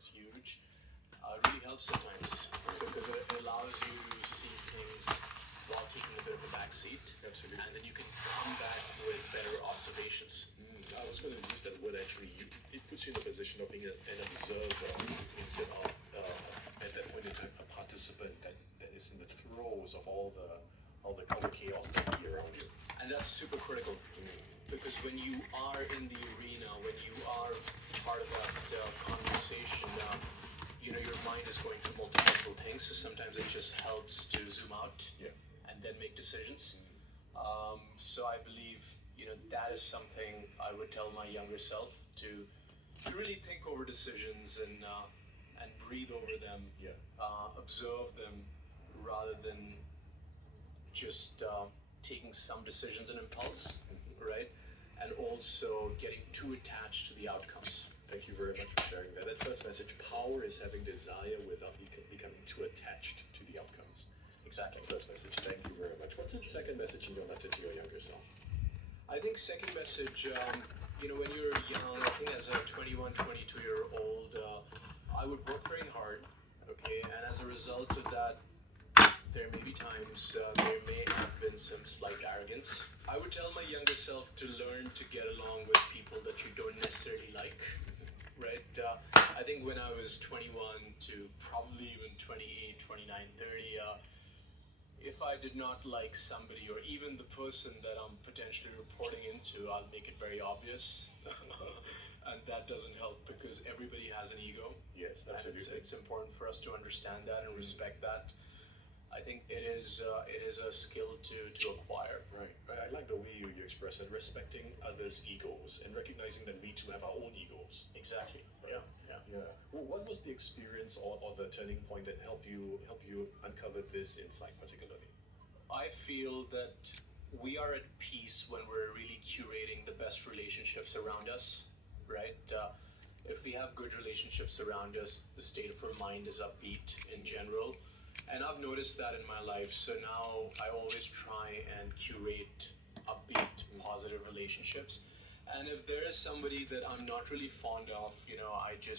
it's huge, really helps sometimes because it allows you to see things while taking a bit of a back seat. Absolutely. And then you can come back with better observations. I was going to use that word actually. It puts you in a position of being an observer instead of, at that point in time, a participant that is in the throes of all the chaos that be around you. And that's super critical because when you are in the arena, when you are part of that conversation, your mind is going through multiple things. So sometimes it just helps to zoom out and then make decisions. So I believe that is something I would tell my younger self to really think over decisions and breathe over them, observe them rather than just taking some decisions in impulse, right? And also getting too attached to the outcomes. Thank you very much for sharing that. That first message, power is having desire without becoming too attached to the outcomes. Exactly. First message, thank you very much. What's the second message in your letter to your younger self? I think second message, when you're young, I think as a 21, 22-year-old, I would work very hard, okay? And as a result of that, there may be times there may have been some slight arrogance. I would tell my younger self to learn to get along with people that you don't necessarily like, right? I think when I was 21 to probably even 28, 29, 30, if I did not like somebody or even the person that I'm potentially reporting into, I'll make it very obvious. And that doesn't help because everybody has an ego. Yes, absolutely. And it's important for us to understand that and respect that. I think it is a skill to acquire. Right. I like the way you express it, respecting others' egos and recognizing that we too have our own egos. Exactly. Right. Yeah. Well, what was the experience or the turning point that helped you uncover this insight particularly? I feel that we are at peace when we're really curating the best relationships around us, right? If we have good relationships around us, the state of our mind is upbeat in general. And I've noticed that in my life. So now I always try and curate upbeat, positive relationships. And if there is somebody that I'm not really fond of, I just